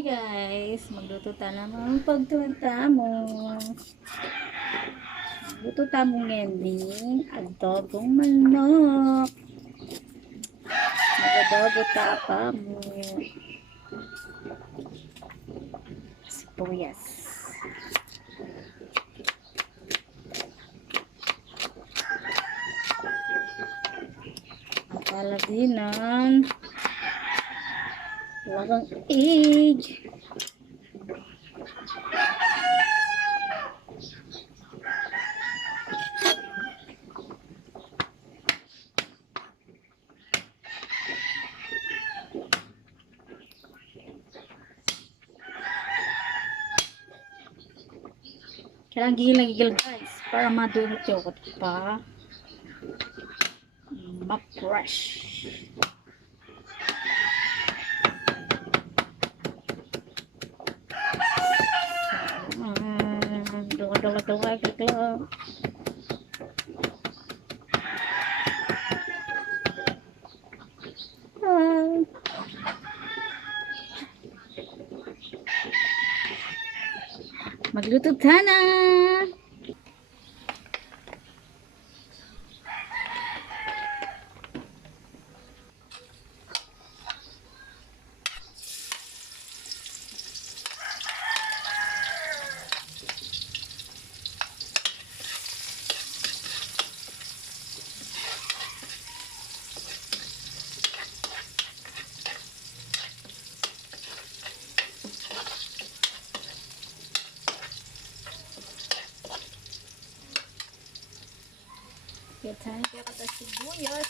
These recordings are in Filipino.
Hi guys, magluto ta naman pagtunta mo. Magluto ta mo ngayon adobong manok. Magadobo ta pa mo. Sibuyas. Ang paladinan. Walang egg. Kailangan gigil guys para madulot yung pa ma-fresh. Dala. Magluto ka na. Kita kita sibuyas.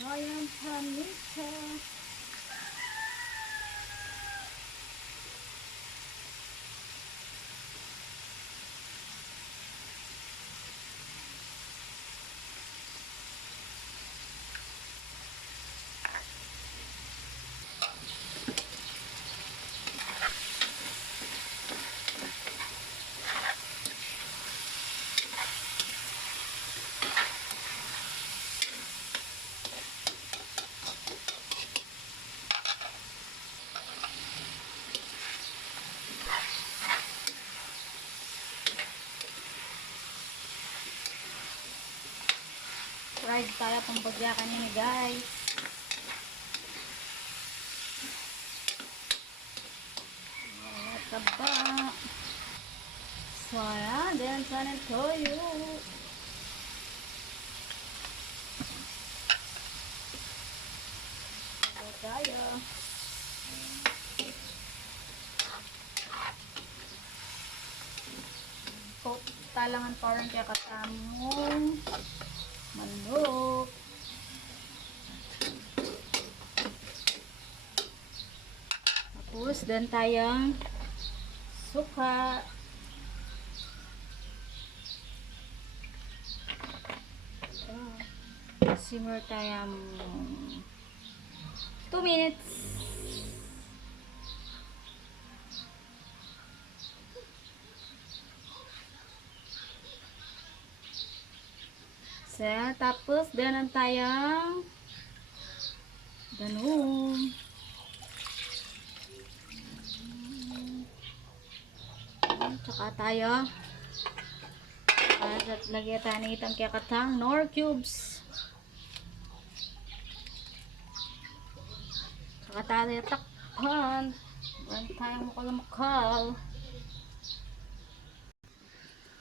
Sayang panita. Fried tayo pang bagyakan niya guys. Taba. So ayan, then sana toyo. Ito tayo. Talangan parang kaya katamong manok. Tapos, dan tayong suka. Simmer tayong 2 minutes. Tapos, dan tayong ganun. Saka tayo. At lagyan tayo ng itang kakatang nor cubes. Saka tayo takpan. Meron tayong mukal-mukal.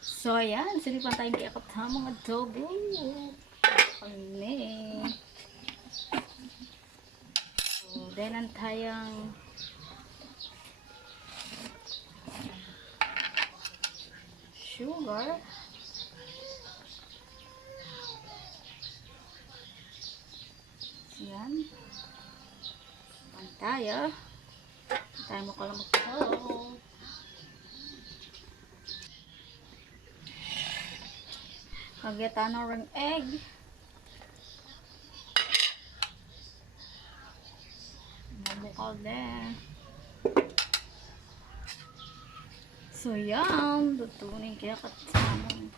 So, ayan. Sinipan tayong kakatang mga adobo. Kani. So, then tayong sugar. Yan. Pantaya. Tayo mo lang magkakaw. Lagyan na ring egg. Mabukal din. So, yan. Tutunin kaya katamang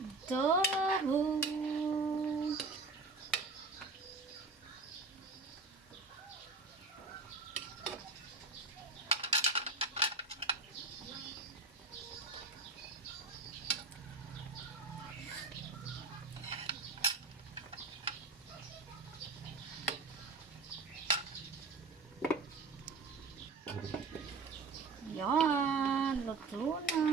adobo. Yan. Luto na.